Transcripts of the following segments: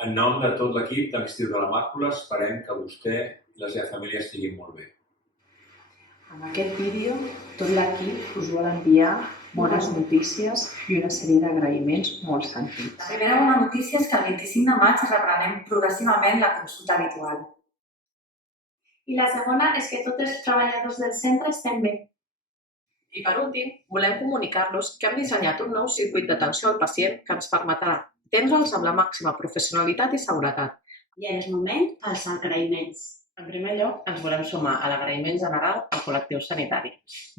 En nom de tot l'equip de l'Institut de la Màcula, esperem que vostè i la seva família estiguin molt bé. Amb aquest vídeo, tot l'equip us vol enviar bones notícies i una sèrie d'agraïments molt sentits. La primera bona notícia és que el 25 de maig reprenem progressivament la consulta habitual. I la segona és que tots els treballadors del centre estem bé. I per últim, volem comunicar-los que hem dissenyat un nou circuit d'atenció al pacient que ens permetrà atendre'ls amb la màxima professionalitat i seguretat. I ara és moment pels agraïments. En primer lloc, ens volem sumar a l'agraïment general al col·lectiu sanitari.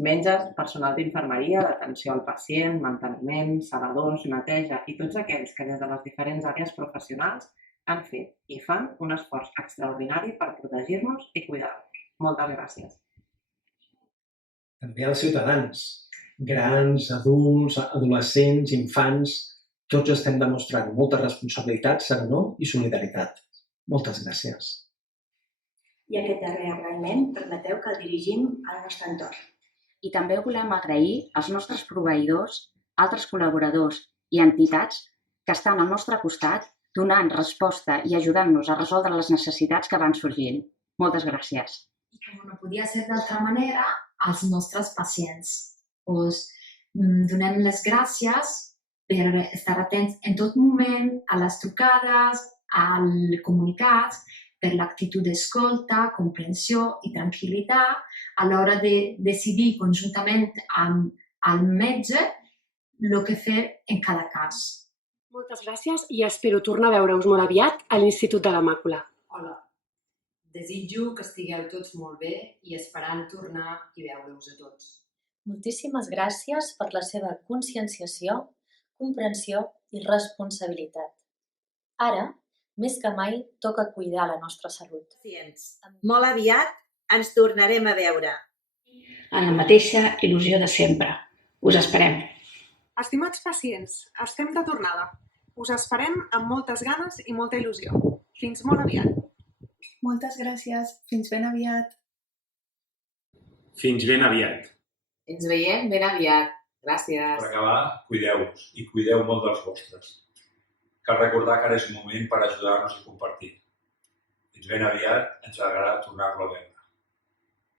Metges, personal d'infermeria, d'atenció al pacient, manteniment, saladors, neteja i tots aquells que des de les diferents àrees professionals han fet i fan un esforç extraordinari per protegir-nos i cuidar-nos. Moltes gràcies. També als ciutadans, grans, adults, adolescents, infants, tots estem demostrant molta responsabilitat, serenor i solidaritat. Moltes gràcies. I aquest darrer agraïment permeteu que el dirigim al nostre entorn. I també volem agrair als nostres proveïdors, altres col·laboradors i entitats que estan al nostre costat donant resposta i ajudant-nos a resoldre les necessitats que van sorgint. Moltes gràcies. I com no podia ser d'altra manera, als nostres pacients. Us donem les gràcies per estar atents en tot moment a les trucades, als comunicats, per l'actitud d'escolta, comprensió i tranquil·litat a l'hora de decidir conjuntament amb el metge el que fer en cada cas. Moltes gràcies i espero tornar a veure-us molt aviat a l'Institut de la Màcula. Hola, desitjo que estigueu tots molt bé i esperant tornar i veure-us a tots. Moltíssimes gràcies per la seva conscienciació, comprensió i responsabilitat. Ara, més que mai, toca cuidar la nostra salut. Molt aviat ens tornarem a veure. En la mateixa il·lusió de sempre. Us esperem. Estimats pacients, estem de tornada. Us esperem amb moltes ganes i molta il·lusió. Fins molt aviat. Moltes gràcies. Fins ben aviat. Fins ben aviat. Ens veiem ben aviat. Gràcies. Per acabar, cuideu-vos i cuideu molt dels vostres. Cal recordar que ara és un moment per ajudar-nos i compartir. Fins ben aviat, ens agradarà tornar-lo a veure.